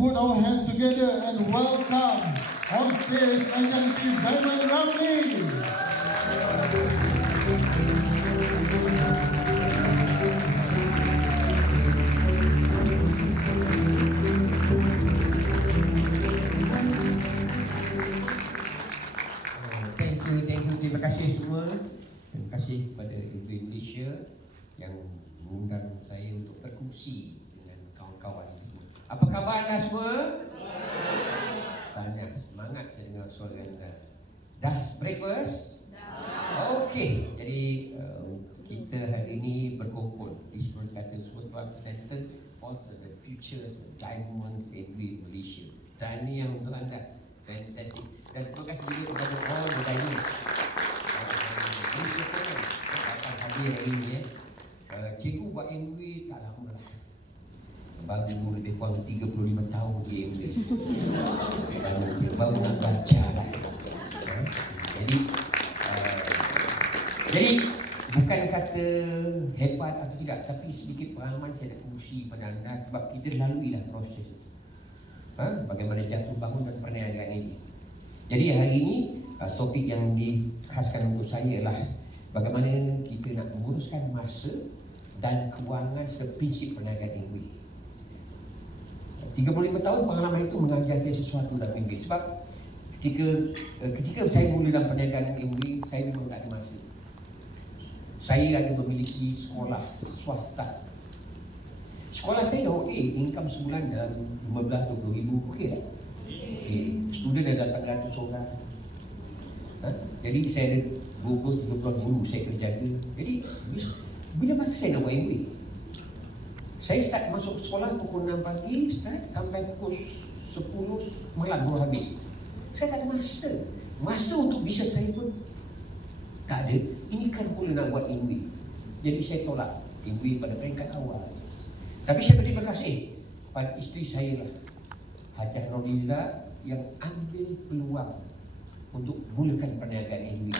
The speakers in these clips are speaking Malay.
Put our hands together and welcome on stage Asian Chief thank you, terima kasih semua. Terima kasih kepada Ibu Malaysia yang mengundang saya untuk berkongsi dengan kawan-kawan. Apa khabar anda semua? Tanya, semangat saya dengar suara anda. Dah breakfast? Okey, jadi uh, kita hari ini berkumpul di sebuah kata sebuah center also the futures diamonds in Malaysia. Tahniah untuk anda. Fantastic. Dan terima kasih juga kepada all the diamonds. Pun akan hadir hari ini ya. Uh, cikgu buat MW tak lama. Baru lebih kurang 35 tahun di MW. Baru, baru nak baca lah. Jadi uh, jadi bukan kata hebat atau tidak tapi sedikit pengalaman saya nak kongsi pada anda sebab kita lalui lah proses itu. Ha? Bagaimana jatuh bangun dan perniagaan ini. Jadi hari ini uh, topik yang dikhaskan untuk saya ialah bagaimana kita nak menguruskan masa dan kewangan serta prinsip perniagaan MW. 35 tahun pengalaman itu mengajar saya sesuatu dalam MW sebab ketika uh, ketika saya mula dalam perniagaan MW saya memang tak ada masa saya ada memiliki sekolah swasta. Sekolah saya dah okey, income sebulan dalam 15-20 ribu, okey tak? Okey, student ada 400 orang. Ha? Jadi saya ada 20-30 guru saya kena jaga. Jadi, bila masa saya nak buat MBA? Saya start masuk sekolah pukul 6 pagi, start sampai pukul 10 malam baru habis. Saya tak ada masa. Masa untuk bisnes saya pun tak ada. Ini kan mula nak buat ingwi. Jadi saya tolak ingwi pada peringkat awal. Tapi saya berterima kasih pada isteri saya lah. Hajah Noriza yang ambil peluang untuk mulakan perniagaan ingwi.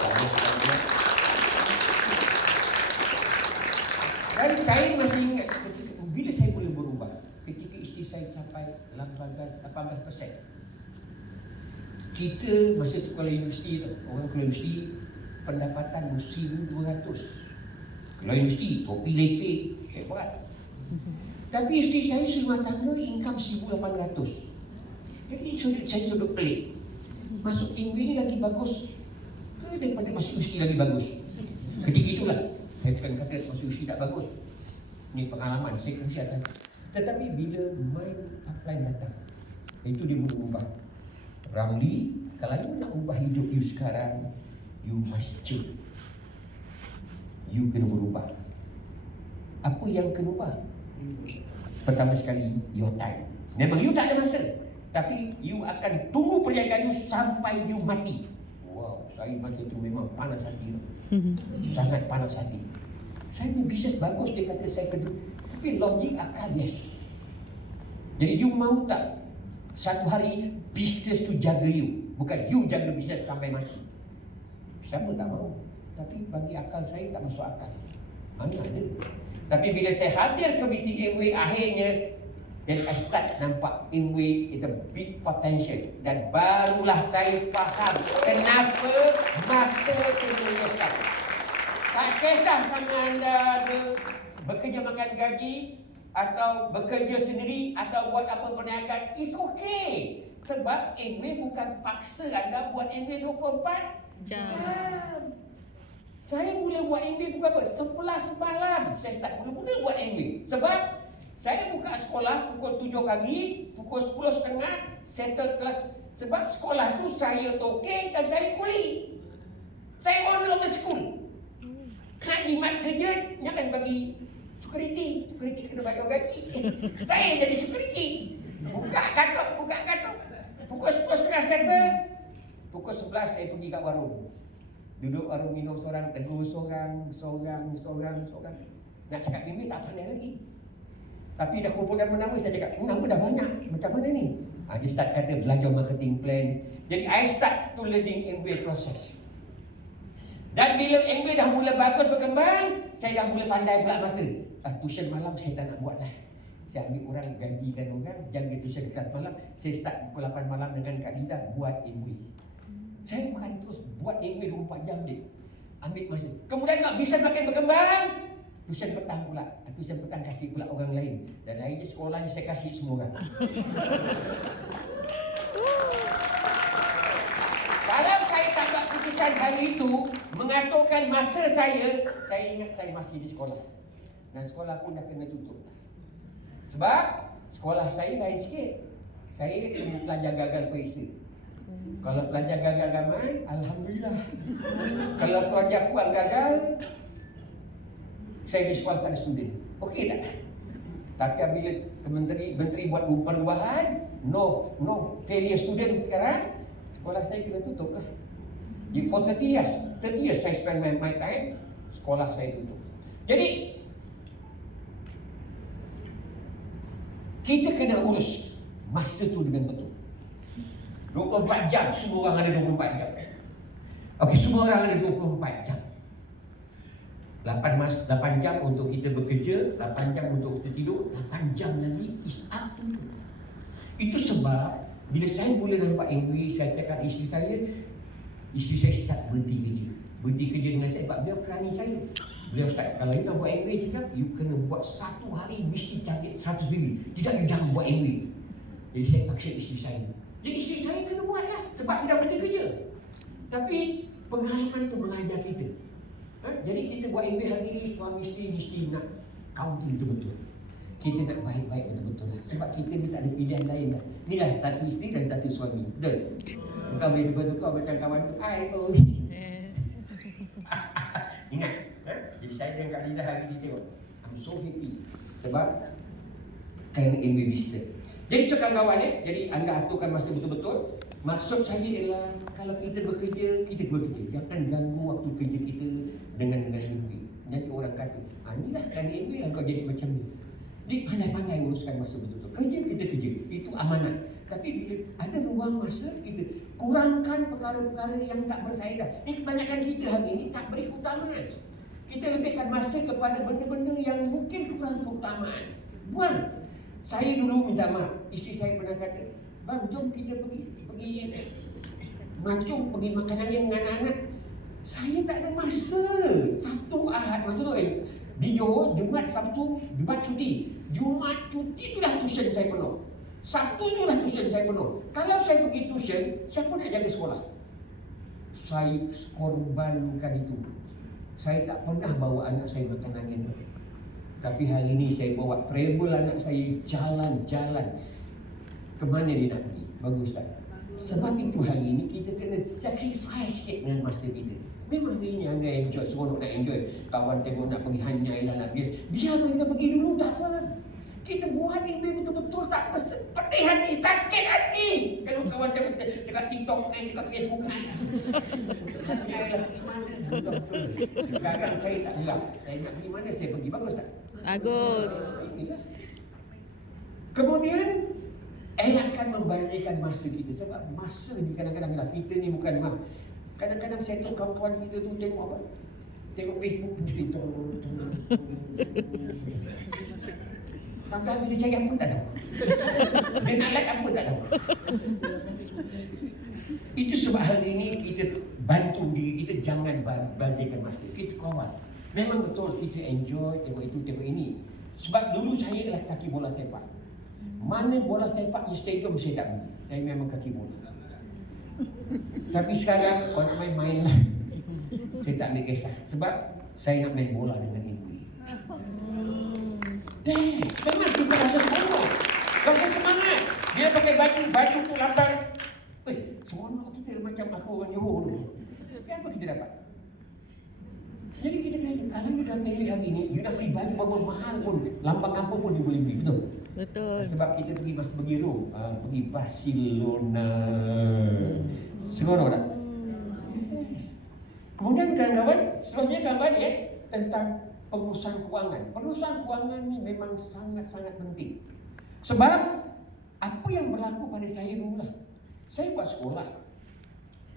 Saya saya- Dan saya masih ingat ketika, bila saya mula berubah. Ketika isteri saya capai 18, 18%. Kita masa tu kalau universiti orang kalau universiti pendapatan RM1,200. Kalau universiti, topi lepek, hebat. Tapi isteri saya rumah tangga income RM1,800. Jadi sudut, saya sudut pelik. Masuk tinggi ni lagi bagus ke daripada masuk universiti lagi bagus? Ketika itulah, saya bukan kata universiti tak bagus. Ini pengalaman, saya kongsi akan. Tetapi bila main upline datang, itu dia mula ubah. Ramli, kalau you nak ubah hidup you sekarang, you must change. You kena berubah. Apa yang kena ubah? Pertama sekali, your time. Memang you tak ada masa. Tapi you akan tunggu perniagaan you sampai you mati. Wow, saya masa tu memang panas hati. Sangat panas hati. Saya punya bisnes bagus, dia kata saya kedua. Tapi logik akal, yes. Jadi you mau tak satu hari bisnes tu jaga you bukan you jaga bisnes sampai mati siapa tak mau tapi bagi akal saya tak masuk akal mana ada tapi bila saya hadir ke meeting MW akhirnya dan I start nampak MW is a big potential dan barulah saya faham kenapa masa sekarang tak kisah sama anda ada bekerja makan gaji atau bekerja sendiri atau buat apa perniagaan is okay sebab MW bukan paksa anda buat MW 24 Jam. jam. Saya mula buat MW pukul apa? 11 malam saya start mula-mula buat MW. Sebab saya buka sekolah pukul 7 pagi, pukul 10 setengah, settle kelas. Sebab sekolah tu saya token dan saya kuli. Saya owner of the school. Nak jimat kerja, jangan bagi security. Security kena bagi gaji. saya jadi security. Buka katuk, buka katuk. Pukul 10 setengah settle. Pukul 11 saya pergi kat warung. Duduk warung minum seorang, tegur seorang, seorang, seorang, seorang. Nak cakap ini tak pandai lagi. Tapi dah kumpulkan nama saya cakap, "Hmm, nama dah banyak. Macam mana ni? Ha, dia start kata belajar marketing plan. Jadi I start to learning MBA process. Dan bila MBA dah mula bagus berkembang, saya dah mula pandai pula master. Ah, tuition malam saya tak nak buat lah. saya ambil orang gajikan orang jaga tuition kelas malam saya start pukul 8 malam dengan Kak Liza buat MW saya bukan terus buat MW 24 jam dia ambil masa kemudian nak bisa makin berkembang tuition petang pula tuition petang kasih pula orang lain dan akhirnya sekolahnya saya kasih semua orang Kalau saya tak buat putusan hari itu mengaturkan masa saya, saya ingat saya masih di sekolah. Dan sekolah pun dah kena tutup. Sebab sekolah saya lain sikit. Saya cuma pelajar gagal periksa. Kalau pelajar gagal ramai, Alhamdulillah. Kalau pelajar kurang gagal, saya disqualify student. Okey tak? Tapi apabila menteri menteri buat perubahan, no no failure student sekarang, sekolah saya kena tutup lah. For 30 years, 30 years saya spend my, my time, sekolah saya tutup. Jadi, kita kena urus masa tu dengan betul. 24 jam, semua orang ada 24 jam. Okey, semua orang ada 24 jam. 8 mas 8 jam untuk kita bekerja, 8 jam untuk kita tidur, 8 jam lagi is up to you. Itu sebab bila saya mula nampak MW, saya cakap isteri saya, isteri saya start berhenti kerja. Berhenti kerja dengan saya sebab beliau kerani saya. Beliau start, kalau you nak buat MW, cakap, you kena buat satu hari mesti target 100 ribu. Tidak, you jangan buat MW. Jadi saya paksa isteri saya. Jadi isteri saya kena buat lah sebab dia dah berhenti kerja. Tapi pengalaman tu mengajar kita. Ha? Jadi kita buat MB hari ni suami isteri mesti nak counting betul-betul. Kita nak baik-baik betul-betul lah. Sebab kita ni tak ada pilihan lain lah. Ni lah satu isteri dan satu suami. Betul? Bukan boleh tukar-tukar macam kawan tu. Hai tu. Ingat. Ha? Jadi saya dengan Kak Liza hari ni tengok. I'm so happy. Sebab kan MB business. Jadi so kawan-kawan eh, jadi anda aturkan masa betul-betul. Maksud saya ialah kalau kita bekerja, kita bekerja. Jangan ganggu waktu kerja kita dengan dengan MB. Nanti orang kata, ah inilah kan MB lah kau jadi macam ni. Jadi pandai-pandai uruskan masa betul-betul. Kerja kita kerja, itu amanat. Tapi bila ada ruang masa, kita kurangkan perkara-perkara yang tak berfaedah. Ini kebanyakan kita hari ini tak beri keutamaan. Kita lebihkan masa kepada benda-benda yang mungkin kurang keutamaan. Buang. Saya dulu minta maaf. Isteri saya pernah kata, Bang, jom kita pergi pergi mancung, pergi makan angin dengan anak. Saya tak ada masa. Sabtu, Ahad, masa tu eh, di Johor, Jumat, Sabtu, Jumat cuti. Jumat cuti itulah tuition saya penuh. Sabtu itulah tuition saya penuh. Kalau saya pergi tuition, siapa nak jaga sekolah? Saya korbankan itu. Saya tak pernah bawa anak saya makan angin. Tapi hari ini saya bawa travel anak saya jalan-jalan. Kemana dia nak pergi? Bagus tak? Sebab itu hari ini kita kena sacrifice sikit dengan masa kita. Memang hari ini anda enjoy, semua nak enjoy. Kawan tengok nak pergi hanyai lah nak biar. Biar mereka pergi dulu tak apa. Kita buat ini betul-betul tak pes- pedih hati, sakit hati. Kalau kawan tengok dekat TikTok naik, dekat Facebook pergi? Kadang saya tak gelap. Saya nak pergi mana, saya pergi. Bagus tak? Bagus. Kemudian elakkan membazirkan masa kita sebab masa ni kadang-kadang lah kita ni bukan mah. Kadang-kadang saya tengok kawan-kawan kita tu tengok apa? Tengok Facebook posting tu. Sampai dia cari apa tak tahu. Dia nak like apa tak tahu. Itu sebab hari ini kita bantu diri kita jangan ba- bazirkan masa. Kita kawan. Memang betul kita enjoy tengok itu tengok ini. Sebab dulu saya adalah kaki bola sepak. Mana bola sepak di stadium saya tak pergi. Saya memang kaki bola. Tapi sekarang kalau nak main-main lah. Saya tak ambil kisah. Sebab saya nak main bola dengan ibu. Deh, memang kita rasa seronok. Rasa semangat. Dia pakai baju, baju tu lambat. Eh, seronok kita macam aku orang Johor. Tapi apa kita dapat? Jadi kita kata, kalau you dah pilih hari ni, you dah beli baju berapa mahal pun, lambang apa pun you boleh beli, betul? Betul. Sebab kita pergi masa pergi Rom, uh, pergi Barcelona. Seronok tak? Kemudian kawan-kawan, seterusnya kawan ya, tentang pengurusan kewangan. Pengurusan kewangan ni memang sangat-sangat penting. Sebab apa yang berlaku pada saya dulu lah. Saya buat sekolah.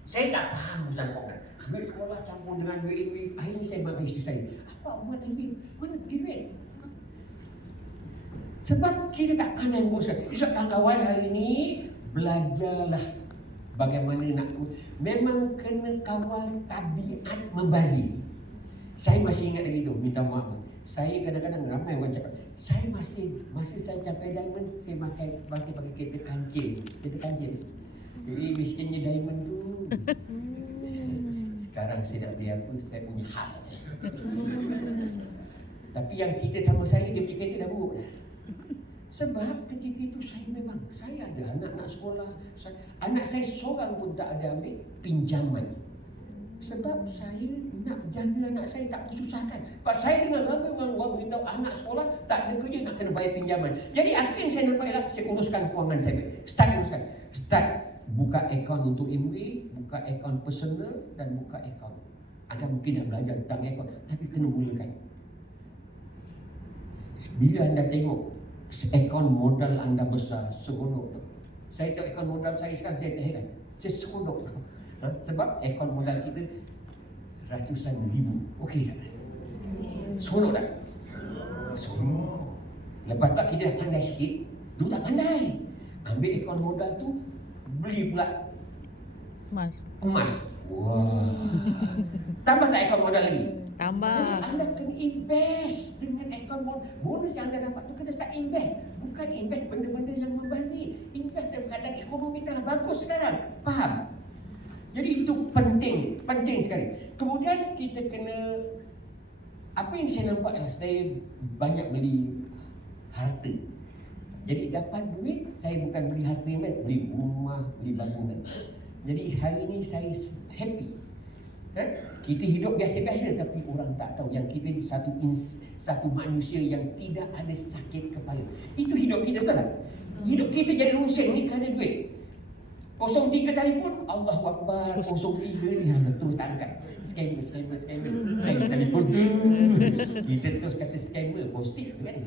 Saya tak faham urusan kewangan. Duit sekolah campur dengan duit duit. Akhirnya saya marah isteri saya. Apa buat duit? Mana pergi duit? Sebab kita tak pandai nguruskan. Sebab kawan-kawan hari ini belajarlah bagaimana nak memang kena kawal tabiat membazir. Saya masih ingat lagi tu, minta maaf. Saya kadang-kadang ramai orang cakap, saya masih masa saya capai diamond, saya pakai masih pakai kereta kancil, kereta kancil. Jadi miskinnya diamond tu. Sekarang saya nak beli apa, saya punya hal. Tapi yang kita sama saya, dia beli kereta dah buruk dah. Sebab ketika itu saya memang Saya ada anak-anak sekolah. Saya, Anak saya seorang pun tak ada ambil pinjaman. Sebab saya nak jaga anak saya tak kesusahkan Sebab saya dengar ramai orang orang beritahu anak sekolah Tak ada kerja nak kena bayar pinjaman. Jadi yang saya nampak ialah Saya uruskan kewangan saya. Start uruskan Start. Buka akaun untuk MW Buka akaun personal dan buka akaun. Anda mungkin dah belajar tentang akaun Tapi kena mulakan. Bila anda tengok akaun modal anda besar seronok tu. Saya tengok akaun modal saya sekarang saya tak heran. Saya seronok tu. Ha? Sebab akaun modal kita ratusan ribu. Okey tak? Seronok tak? Seronok. Lepas tu kita dah pandai sikit. Dulu tak pandai. Ambil akaun modal tu beli pula Mas, emas. Wah. Tambah tak akaun modal lagi? Tambah. Jadi anda kena invest dengan bon- bonus yang anda dapat tu kena start invest. Bukan invest benda-benda yang membazir. Invest dalam keadaan ekonomi telah bagus sekarang. Faham? Jadi itu penting, penting sekali. Kemudian kita kena apa yang saya nampak adalah saya banyak beli harta. Jadi dapat duit, saya bukan beli harta yang beli rumah, beli bangunan. Jadi hari ini saya happy. Eh? Kita hidup biasa-biasa tapi orang tak tahu yang kita ni satu ins, satu manusia yang tidak ada sakit kepala. Itu hidup kita betul tak? Hidup kita jadi rusin ni kerana duit. 03 telefon, Allahu Akbar, 03 ni hanya terus tak angkat. Scammer, scammer, scammer. Eh, telefon. Kita terus kata scammer, positif tu kan?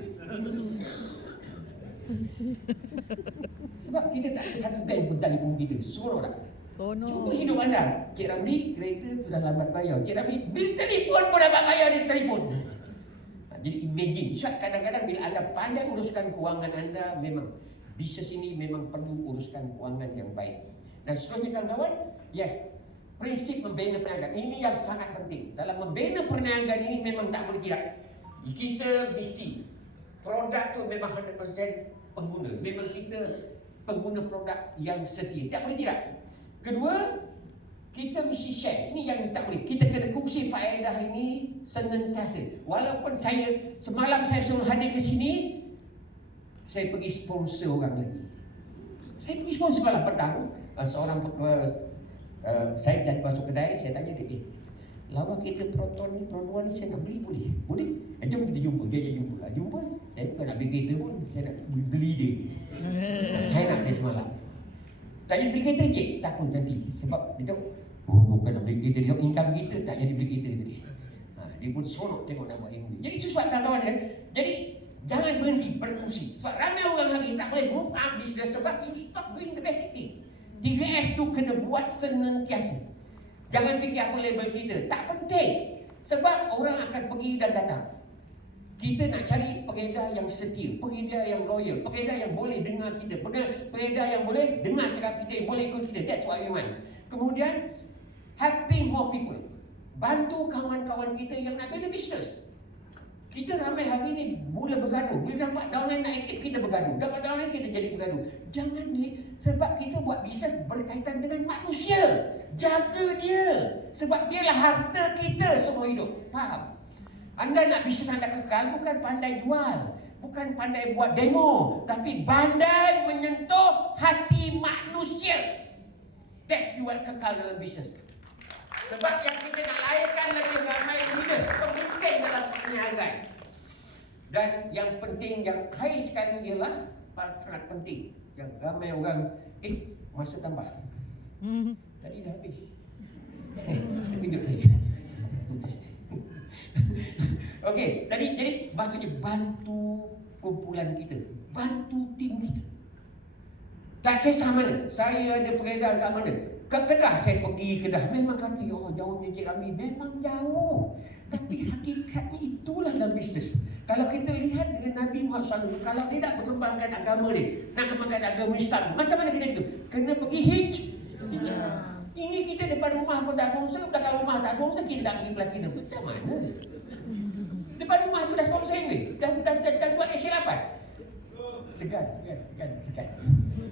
Sebab kita tak ada satu bank pun telefon kita. Suruh tak? Oh Cuba hidup anda. Cik Ramli, kereta sudah lambat bayar. Cik Ramli, bil telefon pun dapat bayar di telefon. Ha, Jadi imagine, Ustaz kadang-kadang bila anda pandai uruskan kewangan anda, memang bisnes ini memang perlu uruskan kewangan yang baik. Dan seterusnya kawan-kawan, yes, prinsip membina perniagaan ini yang sangat penting. Dalam membina perniagaan ini memang tak boleh tidak. Kita mesti produk tu memang 100% pengguna. Memang kita pengguna produk yang setia. Tak boleh tidak. Kedua, kita mesti share. Ini yang tak boleh. Kita kena kongsi faedah ini senantiasa. Walaupun saya semalam saya suruh hadir ke sini, saya pergi sponsor orang lagi. Saya pergi sponsor malam petang. Uh, seorang uh, uh, saya dah masuk kedai, saya tanya dia, eh, lawa kita proton ni, proton ni saya nak beli boleh? Boleh? Eh, jom kita jumpa. Dia ajak jumpa. Jumpa. Saya bukan nak beli kereta pun, saya nak beli dia. saya nak dia semalam. Tak jadi beli kereta je. Tak apa nanti. Sebab dia tahu, oh bukan nak beli kereta. Dia tahu income kita tak jadi beli kereta tadi. Ha, dia pun seronok tengok buat MB. Jadi sesuatu kawan kan. Jadi jangan berhenti berkongsi. Sebab ramai orang hari tak boleh move up business sebab you stop doing the basic thing. 3S tu kena buat senantiasa. Jangan fikir apa label kita. Tak penting. Sebab orang akan pergi dan datang. Kita nak cari pengedar yang setia, pengedar yang loyal, pengedar yang boleh dengar kita, pengedar, yang boleh dengar cakap kita, yang boleh ikut kita. That's what we want. Kemudian, helping more people. Bantu kawan-kawan kita yang nak bina bisnes. Kita ramai hari ni mula bergaduh. Bila nampak downline nak ikut, kita bergaduh. Dapat downline kita jadi bergaduh. Jangan ni, sebab kita buat bisnes berkaitan dengan manusia. Jaga dia. Sebab dialah harta kita semua hidup. Faham? Anda nak bisnes anda kekal bukan pandai jual. Bukan pandai buat demo. Tapi pandai menyentuh hati manusia. That's you kekal dalam bisnes. Sebab yang kita nak lahirkan lebih ramai leader, pemimpin dalam perniagaan. Dan yang penting, yang high sekali ialah sangat penting. Yang ramai orang, eh masa tambah. Hmm. Tadi dah habis. Eh, tapi duduk lagi. Okey, tadi jadi maksudnya bantu kumpulan kita, bantu tim kita. Tak kisah mana, saya ada peredaran kat mana. Ke Kedah saya pergi Kedah, memang kata ya Allah jauhnya Cik Rami, memang jauh. Tapi hakikatnya itulah dalam bisnes. Kalau kita lihat dengan Nabi Muhammad SAW, kalau dia nak berkembangkan agama dia, nak kembangkan agama Islam, macam mana kita itu? Kena pergi hij. hijrah. Ini kita depan rumah pun tak sponsor, belakang rumah tak sponsor, kita nak pergi platinum. Macam mana? Depan rumah tu dah sponsor ni. Dah, dah, dah, dah buat AC 8. Segan, segan, segan, segan.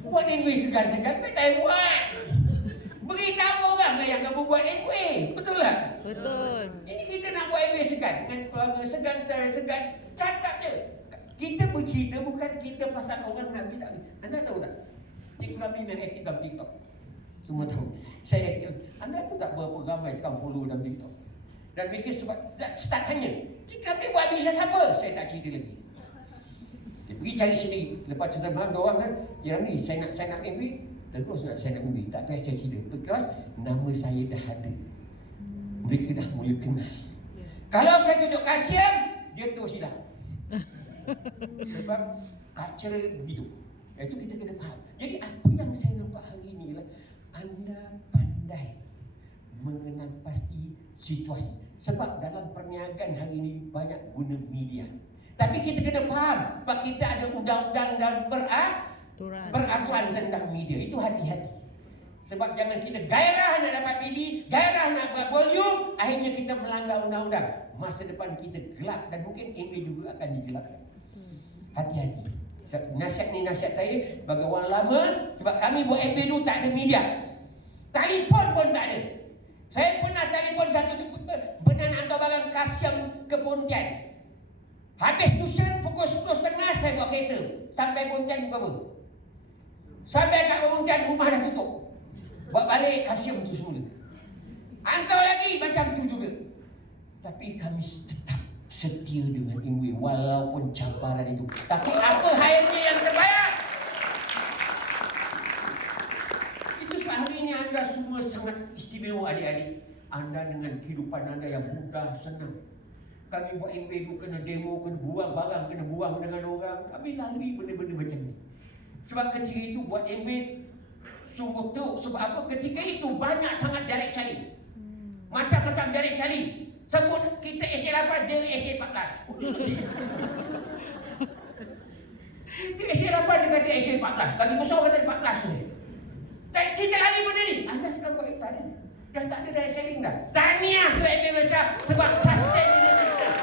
Buat MW segan-segan, tak payah buat. Beritahu orang lah yang kamu buat MW. Betul tak? Betul. Ini kita nak buat MW segan. Dengan keluarga segan, secara segan. Cakap dia. Kita bercerita bukan kita pasal orang tak ni. Anda tahu tak? Cikgu Ramli yang aktif dalam TikTok. Semua tahu. Saya aktif. Anda tahu tak berapa ramai sekarang follow dalam TikTok? Dan mereka sebab start tanya. Ramli buat bisnes apa? Saya tak cerita lagi. Dia pergi cari sendiri. Lepas cerita malam, dua orang kan. Cikgu Ramli, saya nak sign up MB. Terus nak sign up MB. Tak payah saya cerita. Because nama saya dah ada. Mereka dah mula kenal. Kalau saya tunjuk Kasim, dia terus hilang. Sebab culture begitu. Itu kita kena faham. Jadi apa yang saya nampak hari ini ialah anda pandai mengenal pasti situasi. Sebab dalam perniagaan hari ini banyak guna media. Tapi kita kena faham sebab kita ada undang-undang dan berat, Turan. peraturan tentang media. Itu hati-hati. Sebab jangan kita gairah nak dapat PD, gairah nak buat volume, akhirnya kita melanggar undang-undang. Masa depan kita gelap dan mungkin ini juga akan digelapkan. Hati-hati. Nasihat ni nasihat saya bagi orang lama sebab kami buat MB dulu tak ada media. Telefon pun tak ada. Saya pernah telefon satu benar nak hantar barang Kasim ke Pontian. Habis tuition pukul 10.30 saya buat kereta. Sampai Pontian pukul apa? Sampai kat Pontian rumah dah tutup. Buat balik Kasim tu semula. Hantar lagi macam tu juga. Tapi kami tetap setia dengan Ingwe walaupun cabaran itu. Tapi apa halnya yang terbaik? Itu sebab hari ini anda semua sangat istimewa adik-adik. Anda dengan kehidupan anda yang mudah, senang. Kami buat MB tu kena demo, kena buang barang, kena buang dengan orang. Kami lalui benda-benda macam ni. Sebab ketika itu buat MB sungguh teruk. Sebab apa? Ketika itu banyak sangat direct selling. Macam-macam direct selling. Sebut kita SA 8, dia SA 14. Kita SA 8, dia kata SA 14. Lagi besar kata 14 saja. Dan kita lari benda ni. Anda sekarang buat tak ada. Dah tak ada direct selling dah. Tahniah ke MB Malaysia sebab sustain ini business.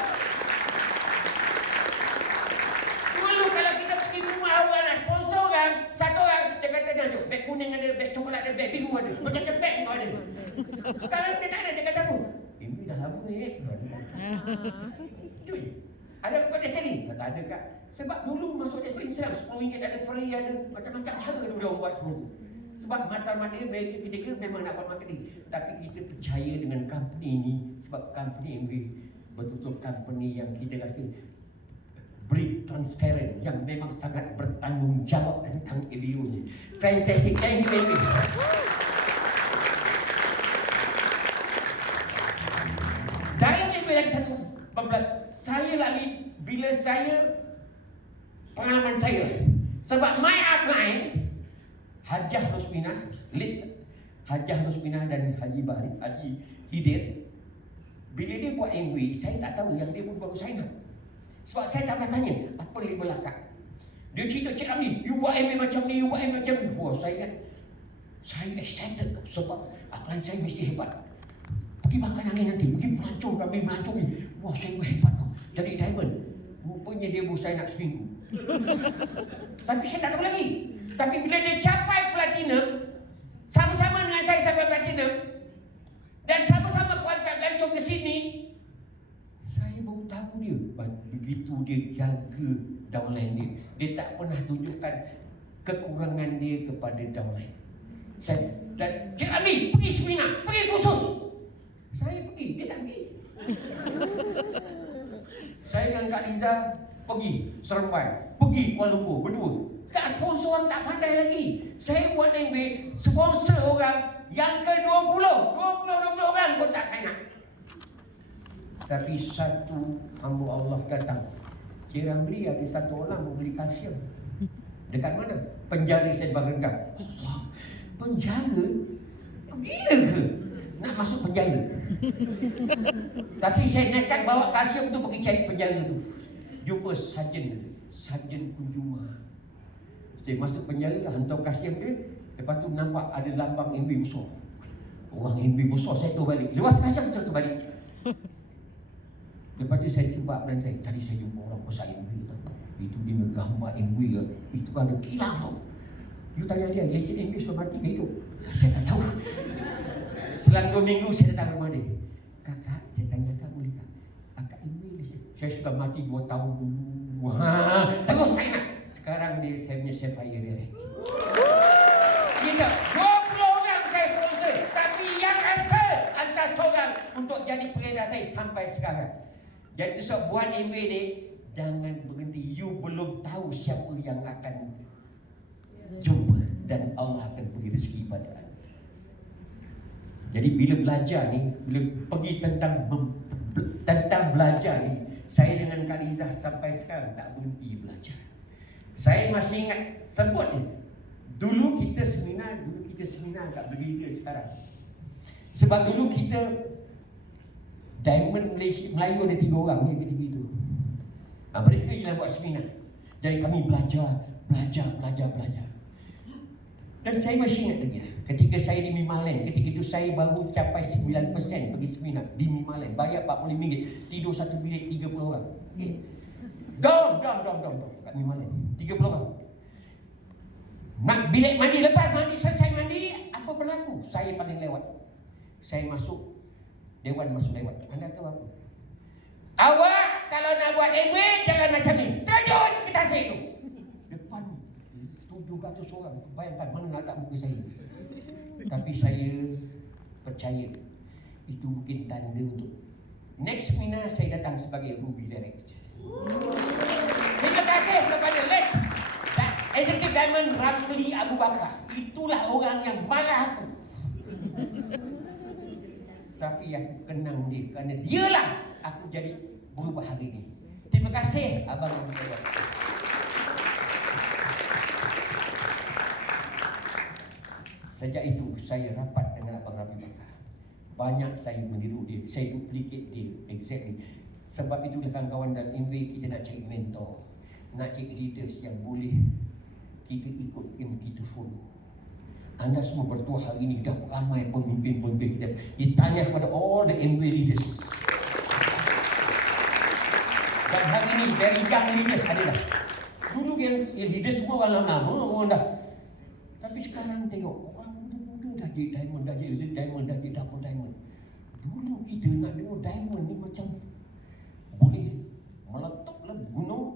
Dulu kalau kita pergi rumah orang nak sponsor orang, satu orang dia kata dia tu, beg kuning ada, beg coklat ada, beg biru ada. Macam beg pun ada. Sekarang dia tak ada, dia kata apa? Ini dah lama ni eh. Cuy. Ada kepada dia selling? Tak ada kak. Sebab dulu masuk dia selling senang. RM10 ada free ada. Macam-macam cara dia orang buat semua tu. Sebab mata-mata dia mereka ketika memang nak buat marketing. Tapi kita percaya dengan company ini. Sebab company MB betul-betul company yang kita rasa beri transparent yang memang sangat bertanggungjawab tentang ilmunya. Fantastic. Thank you, MB. Dalam MB lagi satu. Saya lagi bila saya pengalaman saya sebab my upline Hajah Rosmina Lit Hajah Rosmina dan Haji Bahri Haji Hidir. Bila dia buat MW saya tak tahu yang dia pun baru sign up sebab saya tak pernah tanya apa label akak dia cerita Cik Ramli you buat MW macam ni you buat MW macam ni. Wah saya ingat saya excited sebab upline saya mesti hebat. Pergi makan angin nanti pergi melancong Ramli melancong ni. Wah saya hebat jadi diamond rupanya dia baru sign up seminggu tapi saya tak tahu lagi. Tapi bila dia capai platinum, sama-sama dengan saya sampai platinum, dan sama-sama kualitas lancung ke sini, saya baru tahu dia. Begitu dia jaga downline dia. Dia tak pernah tunjukkan kekurangan dia kepada downline. Saya, dan Cik Ami pergi seminar, pergi khusus. Saya pergi, dia tak pergi. Saya dengan Kak Liza pergi Seremban, pergi Kuala Lumpur berdua. Tak sponsor orang tak pandai lagi. Saya buat MB sponsor orang yang ke 20, 20 20 orang pun tak sign up. Tapi satu hamba Allah datang. Cik Ramli ada satu orang beli kalsium. Dekat mana? Penjara saya Bagengkam. Allah, penjara? Gila ke? nak masuk penjara. Tapi saya nekat bawa Kasim tu pergi cari penjara tu. Jumpa sarjan sarjan kunjuma. Saya masuk penjara, hantar Kasim dia. Lepas tu nampak ada lambang MB besar. Orang MB besar saya tu balik. Lepas Kasim tu balik. Lepas tu saya cuba dan saya tadi saya jumpa orang besar MB tu. Itu dia gambar MB ke. Itu kan ada kilau tau. You tanya dia, dia cakap MB sudah mati ke hidup? Saya tak tahu. Selang dua minggu saya datang rumah dia. Kakak, saya tanya kak boleh tak? Akak MB dia cakap, saya sudah mati dua tahun dulu. Ha, terus saya nak. Sekarang dia saya punya chef fire dia. Kita 20 orang saya sponsor Tapi yang asal Hantar seorang Untuk jadi pengedar saya sampai sekarang Jadi tu sebab buat MB ni Jangan berhenti You belum tahu siapa yang akan Jumpa Dan Allah akan beri rezeki pada anda Jadi bila belajar ni Bila pergi tentang Tentang belajar ni Saya dengan Kak sampai sekarang Tak berhenti belajar Saya masih ingat Sebut ni Dulu kita seminar, dulu kita seminar tak berbeza sekarang. Sebab dulu kita Diamond Malaysia, Melayu ada tiga orang ni ketika itu. Mereka yang buat seminar. Jadi kami belajar, belajar, belajar, belajar. Dan saya masih ingat lagi lah, ketika saya di Mimalen, ketika itu saya baru capai 9% pergi seminar di Mimalen. Bayar RM45, tidur satu bilik 30 orang. Okay. Dom, dom, dom, dom, dom, kat Mimalen. 30 orang. Nak bilik mandi lepas mandi selesai mandi apa berlaku? Saya paling lewat. Saya masuk dewan masuk lewat. Anda tahu apa? Awak kalau nak buat MW jangan macam ni. Terjun ke tasik tu. Depan 700 orang. Bayangkan mana nak tak muka saya. Tapi saya percaya itu mungkin tanda untuk next seminar saya datang sebagai Ruby Director. Terima kasih kepada Lex dan Executive Diamond Ramli Abu Bakar. Itulah orang yang marah aku. Tapi aku kenang dia kerana dialah aku jadi berubah hari ini. Terima kasih Abang Abu Sejak itu saya rapat dengan Abang Rabi Bakar. Banyak saya meniru dia, saya duplicate dia exactly. Sebab itu kawan-kawan dan MV kita nak cari mentor, nak cari leaders yang boleh kita ikut yang kita follow. Anda semua bertuah hari ini dah ramai pemimpin-pemimpin kita. Kita tanya kepada all the MV leaders. Dan hari ini very young leaders ada dah. Dulu yang, yang leaders semua orang lama, orang dah. Tapi sekarang tengok duit diamond dah jadi duit diamond dah jadi double diamond? Dulu kita nak dengar diamond ni macam boleh meletup lah gunung